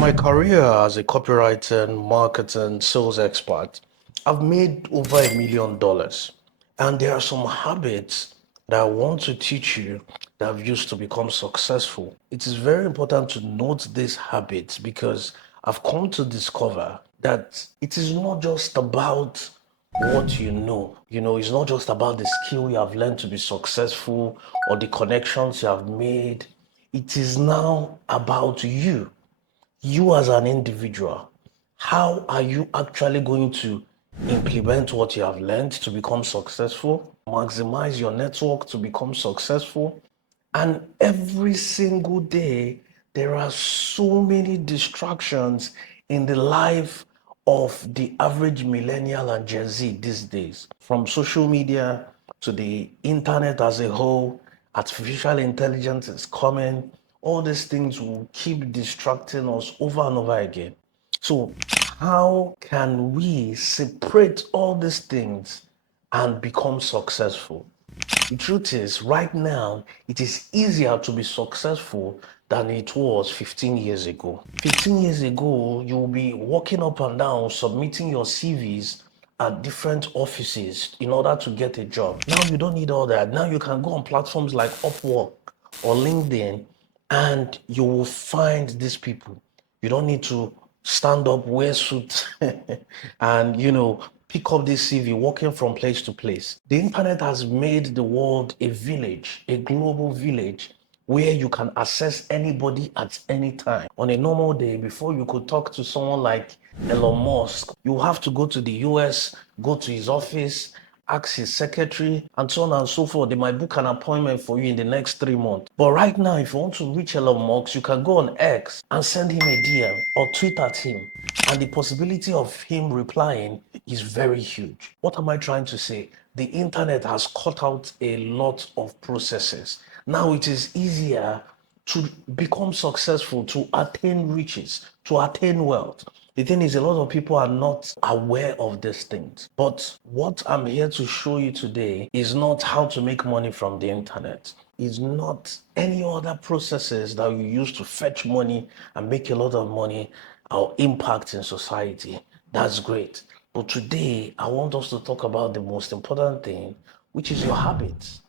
my career as a copywriter and marketing sales expert, I've made over $1 million. And there are some habits that I want to teach you that I've used to become successful. It is very important to note these habits because I've come to discover that it is not just about what you know. It's not just about the skill you have learned to be successful or the connections you have made. It is now about you as an individual. How are you actually going to implement what you have learned to become successful, maximize your network to become successful? And every single day, there are so many distractions in the life of the average millennial and Gen Z these days, from social media to the internet as a whole. Artificial intelligence is coming. All these things will keep distracting us over and over again. So, how can we separate all these things and become successful? The truth is, right now, it is easier to be successful than it was 15 years ago. 15 years ago, you'll be walking up and down, submitting your CVs at different offices in order to get a job. Now you don't need all that. Now you can go on platforms like Upwork or LinkedIn and you will find these people. You don't need to stand up, wear suit, and pick up this CV, walking from place to place. The internet has made the world a village, a global village, where you can access anybody at any time. On a normal day, before you could talk to someone like Elon Musk, you have to go to the US, go to his office, ask his secretary, and so on and so forth. They might book an appointment for you in the next 3 months. But right now, if you want to reach Elon Musk, you can go on X and send him a DM or tweet at him. And the possibility of him replying is very huge. What am I trying to say? The internet has cut out a lot of processes. Now it is easier to become successful, to attain riches, to attain wealth. The thing is, a lot of people are not aware of these things. But what I'm here to show you today is not how to make money from the internet. It's not any other processes that you use to fetch money and make a lot of money or impact in society. That's great. But today, I want us to talk about the most important thing, which is your habits.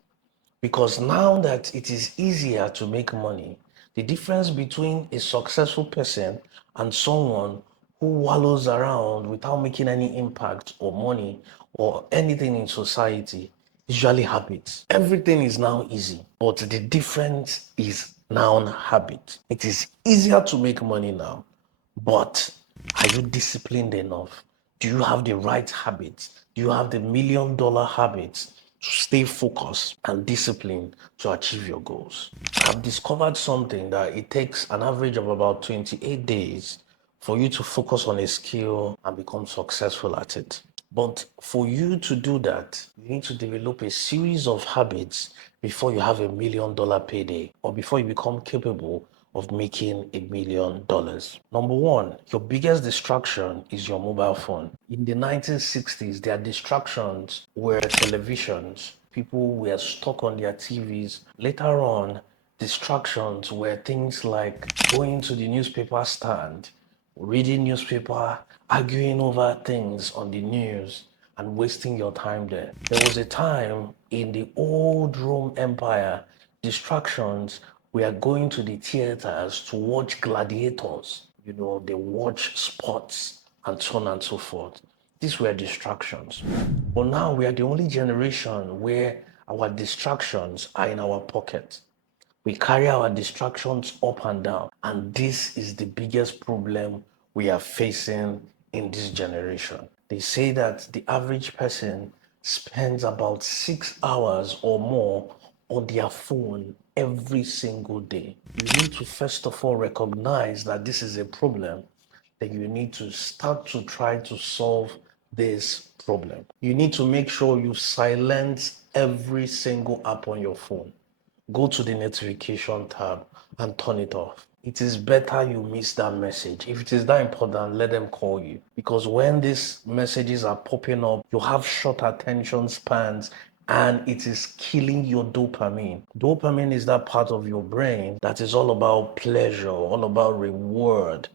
Because now that it is easier to make money, the difference between a successful person and someone who wallows around without making any impact or money or anything in society is usually habits. Everything is now easy, but the difference is now habit. It is easier to make money now, but are you disciplined enough? Do you have the right habits? Do you have the $1 million habits to stay focused and disciplined to achieve your goals? I've discovered something that it takes an average of about 28 days for you to focus on a skill and become successful at it. But for you to do that, you need to develop a series of habits before you have $1 million payday or before you become capable of making $1 million. Number one, your biggest distraction is your mobile phone. In the 1960s, their distractions were televisions. People were stuck on their TVs. Later on, distractions were things like going to the newspaper stand, reading newspaper, arguing over things on the news, and wasting your time there. There was a time in the old Rome Empire, distractions were going to the theaters to watch gladiators. They watch sports and so on and so forth. These were distractions. But now we are the only generation where our distractions are in our pocket. We carry our distractions up and down. And this is the biggest problem we are facing in this generation. They say that the average person spends about 6 hours or more on their phone every single day. You need to first of all recognize that this is a problem. Then you need to start to try to solve this problem. You need to make sure you silence every single app on your phone. Go to the notification tab and turn it off. It is better you miss that message. If it is that important, let them call you. Because when these messages are popping up, you have short attention spans and it is killing your dopamine. Dopamine is that part of your brain that is all about pleasure, all about reward,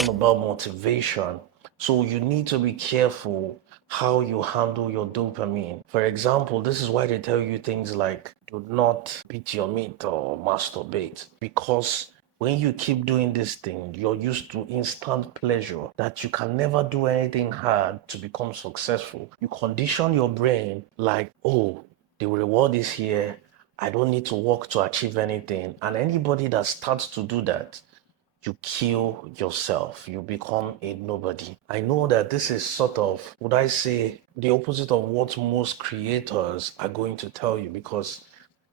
all about motivation. So you need to be careful how you handle your dopamine. For example, this is why they tell you things like do not beat your meat or masturbate, because when you keep doing this thing, you're used to instant pleasure that you can never do anything hard to become successful. You condition your brain like, oh, the reward is here. I don't need to work to achieve anything. And anybody that starts to do that, you kill yourself, you become a nobody. I know that this is sort of, would I say, the opposite of what most creators are going to tell you, because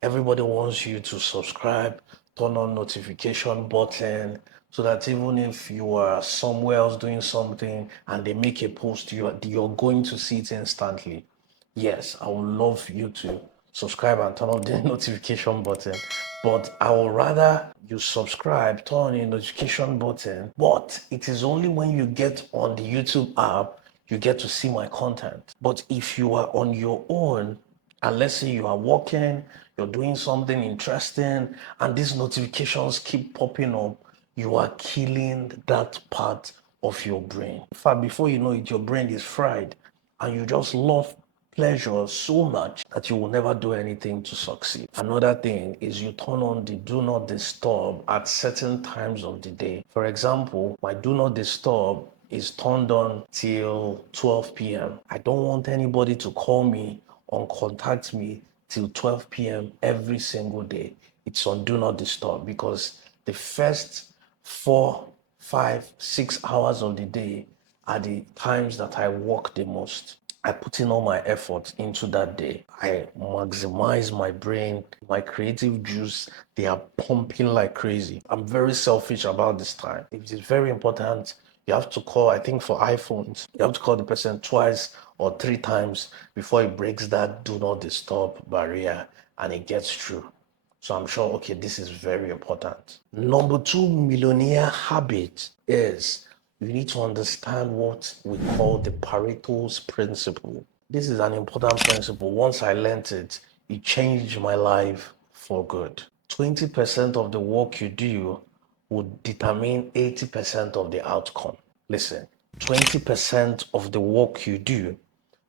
everybody wants you to subscribe, turn on notification button, so that even if you are somewhere else doing something and they make a post, you're going to see it instantly. Yes, I would love you to subscribe and turn on the notification button, but I would rather you subscribe, turn on the notification button, but it is only when you get on the YouTube app you get to see my content. But if you are on your own, and let's say you are working, you're doing something interesting, and these notifications keep popping up, you are killing that part of your brain. In fact, before you know it, your brain is fried, and you just love pleasure so much that you will never do anything to succeed. Another thing is you turn on the do not disturb at certain times of the day. For example, my do not disturb is turned on till 12 p.m. I don't want anybody to call me or contact me till 12 p.m. every single day. It's on do not disturb because the first 4, 5, 6 hours of the day are the times that I work the most. I put in all my effort into that day. I maximize my brain, my creative juice. They are pumping like crazy. I'm very selfish about this time. It is very important. You have to call, I think for iPhones, you have to call the person twice or 3 times before it breaks that do not disturb barrier and it gets through. So I'm sure, okay, this is very important. Number two millionaire habit is you need to understand what we call the Pareto's principle. This is an important principle. Once I learned it, it changed my life for good. 20% of the work you do would determine 80% of the outcome. Listen, 20% of the work you do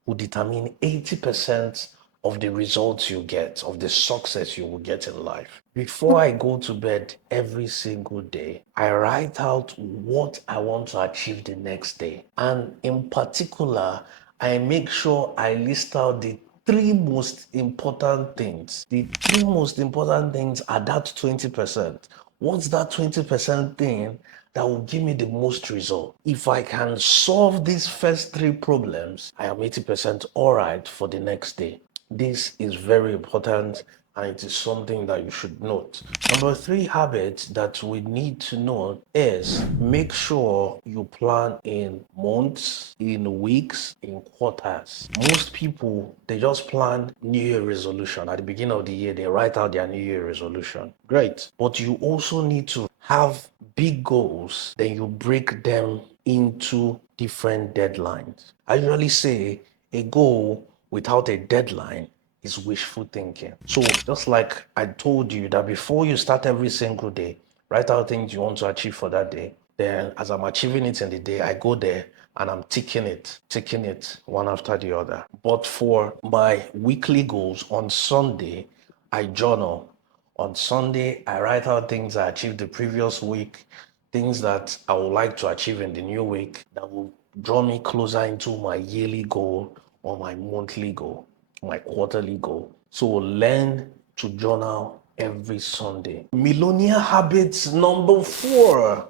will determine 80% of the results you get, of the success you will get in life. Before I go to bed every single day, I write out what I want to achieve the next day. And in particular, I make sure I list out the three most important things. The three most important things are that 20%. What's that 20% thing that will give me the most result? If I can solve these first three problems, I am 80% all right for the next day. This is very important and it is something that you should note. Number three habit that we need to note is make sure you plan in months, in weeks, in quarters. Most people, they just plan New Year resolution. At the beginning of the year, they write out their New Year resolution. Great. But you also need to have big goals, then you break them into different deadlines. I usually say a goal without a deadline is wishful thinking. So just like I told you that before you start every single day, write out things you want to achieve for that day. Then as I'm achieving it in the day, I go there and I'm ticking it one after the other. But for my weekly goals on Sunday, I journal. On Sunday, I write out things I achieved the previous week, things that I would like to achieve in the new week that will draw me closer into my yearly goal or my monthly goal, my quarterly goal. So learn to journal every Sunday. Millionaire habits number 4.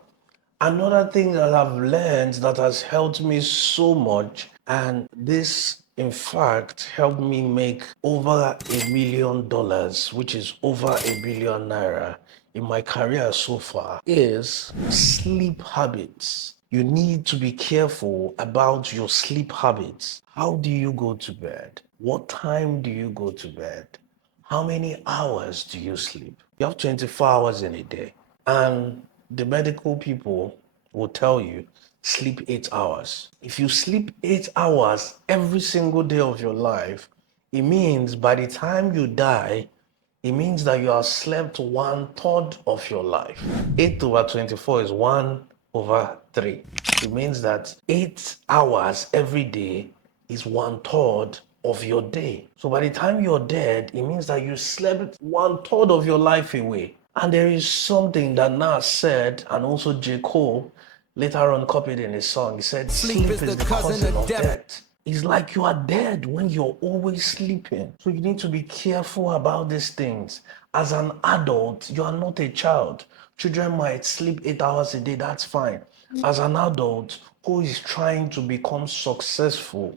Another thing that I've learned that has helped me so much, and this in fact helped me make over $1 million, which is over 1 billion naira in my career so far, is sleep habits. You need to be careful about your sleep habits. How do you go to bed? What time do you go to bed? How many hours do you sleep? You have 24 hours in a day. And the medical people will tell you sleep 8 hours. If you sleep 8 hours every single day of your life, it means by the time you die, it means that you have slept 1/3 of your life. 8 over 24 is 1 over 3. It means that 8 hours every day is 1/3 of your day. So by the time you're dead, it means that you slept 1/3 of your life away. And there is something that Nas said, and also J. Cole later on copied in his song. He said, sleep is the cousin of death. It's like you are dead when you're always sleeping. So you need to be careful about these things. As an adult, you are not a child. Children might sleep 8 hours a day, that's fine. As an adult who is trying to become successful,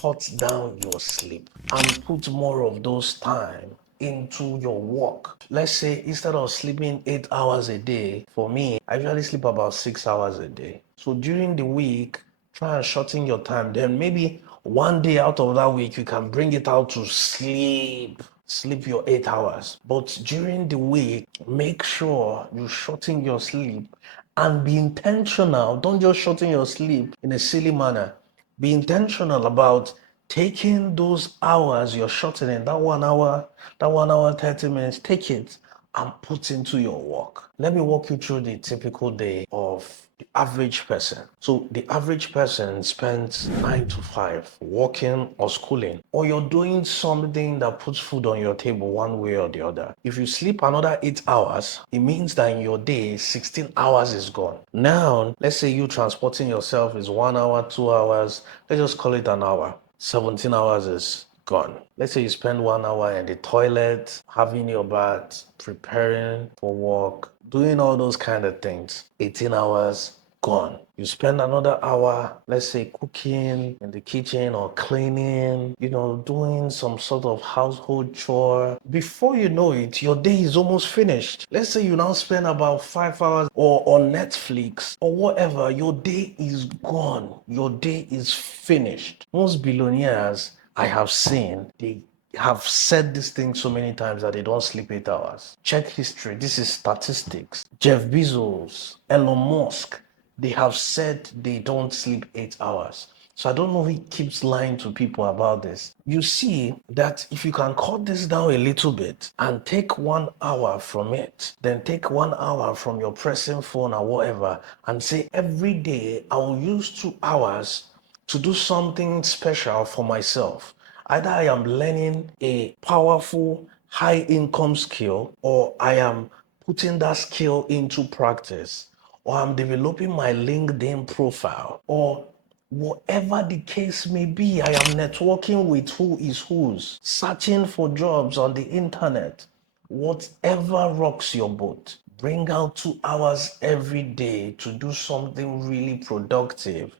cut down your sleep and put more of those time into your work. Let's say instead of sleeping 8 hours a day, for me, I usually sleep about 6 hours a day. So during the week, try and shorten your time. Then maybe one day out of that week, you can bring it out to sleep. Sleep your 8 hours. But during the week, make sure you shorten your sleep and be intentional. Don't just shorten your sleep in a silly manner. Be intentional about taking those hours you're shortening, that 1 hour, 30 minutes, take it and put into your work. Let me walk you through the typical day of the average person. So the average person spends 9 to 5 working or schooling, or you're doing something that puts food on your table one way or the other. If you sleep another 8 hours, it means that in your day, 16 hours is gone. Now, let's say you transporting yourself is 1 hour, 2 hours, let's just call it an hour. 17 hours is gone. Let's say you spend 1 hour in the toilet, having your bath, preparing for work, doing all those kind of things. 18 hours gone. You spend another hour, let's say cooking in the kitchen or cleaning, doing some sort of household chore. Before you know it, your day is almost finished. Let's say you now spend about 5 hours or on Netflix or whatever, your day is gone. Your day is finished. Most billionaires I have seen, they have said this thing so many times that they don't sleep 8 hours. Check history. This is statistics. Jeff Bezos, Elon Musk, they have said they don't sleep 8 hours. So I don't know who keeps lying to people about this. You see that if you can cut this down a little bit and take 1 hour from it, then take 1 hour from your pressing phone or whatever, and say every day I will use 2 hours to do something special for myself. Either I am learning a powerful, high income skill, or I am putting that skill into practice, or I'm developing my LinkedIn profile, or whatever the case may be. I am networking with who is who's, searching for jobs on the internet. Whatever rocks your boat, bring out 2 hours every day to do something really productive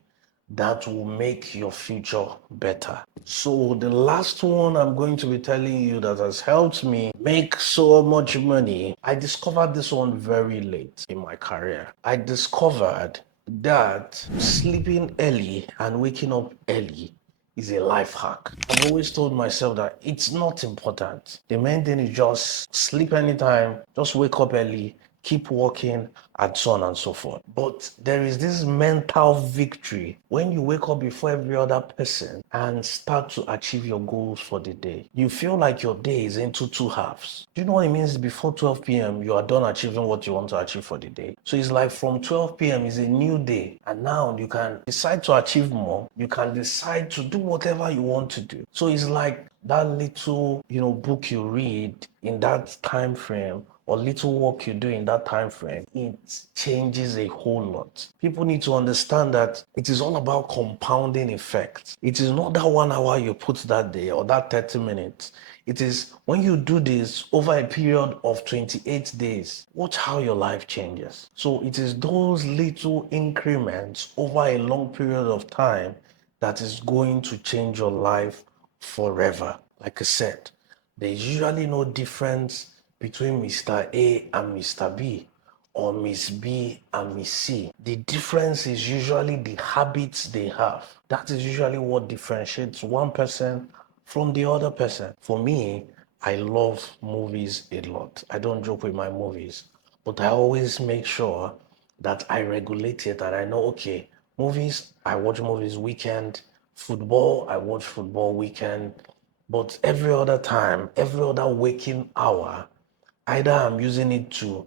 that will make your future better. So the last one I'm going to be telling you that has helped me make so much money, I discovered this one very late in my career. I discovered that sleeping early and waking up early is a life hack. I've always told myself that it's not important. The main thing is just sleep anytime, just wake up early, keep working, and so on and so forth. But there is this mental victory when you wake up before every other person and start to achieve your goals for the day. You feel like your day is into two halves. Do you know what it means? Before 12 p.m., you are done achieving what you want to achieve for the day. So it's like from 12 p.m. is a new day. And now you can decide to achieve more. You can decide to do whatever you want to do. So it's like that little, book you read in that time frame or little work you do in that time frame, it changes a whole lot. People need to understand that it is all about compounding effect. It is not that 1 hour you put that day or that 30 minutes. It is when you do this over a period of 28 days, watch how your life changes. So it is those little increments over a long period of time that is going to change your life forever. Like I said, there's usually no difference between Mr. A and Mr. B or Miss B and Miss C. The difference is usually the habits they have. That is usually what differentiates one person from the other person. For me, I love movies a lot. I don't joke with my movies, but I always make sure that I regulate it and I know, okay, movies, I watch movies weekend, football, I watch football weekend, but every other time, every other waking hour, either I'm using it to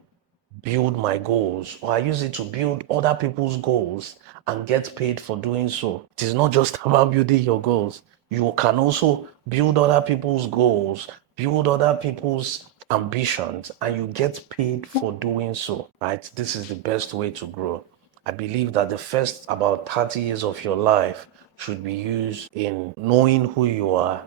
build my goals, or I use it to build other people's goals and get paid for doing so. It is not just about building your goals. You can also build other people's goals, build other people's ambitions, and you get paid for doing so, right? This is the best way to grow. I believe that the first about 30 years of your life should be used in knowing who you are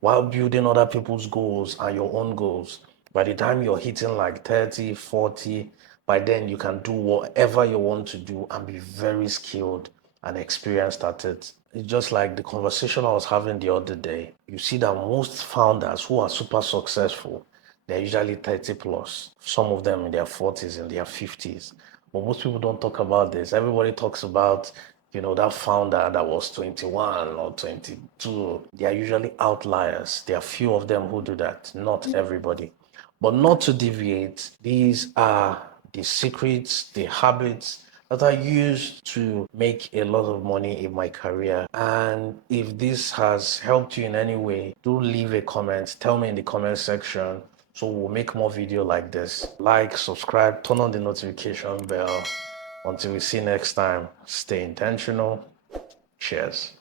while building other people's goals and your own goals. By the time you're hitting like 30, 40, by then you can do whatever you want to do and be very skilled and experienced at it. It's just like the conversation I was having the other day. You see that most founders who are super successful, they're usually 30 plus, some of them in their 40s, in their 50s. But most people don't talk about this. Everybody talks about, that founder that was 21 or 22. They are usually outliers. There are few of them who do that, not everybody. But not to deviate, these are the secrets, the habits that I used to make a lot of money in my career. And if this has helped you in any way, do leave a comment. Tell me in the comment section. So we'll make more video like this. Like, subscribe, turn on the notification bell. Until we see next time, stay intentional. Cheers.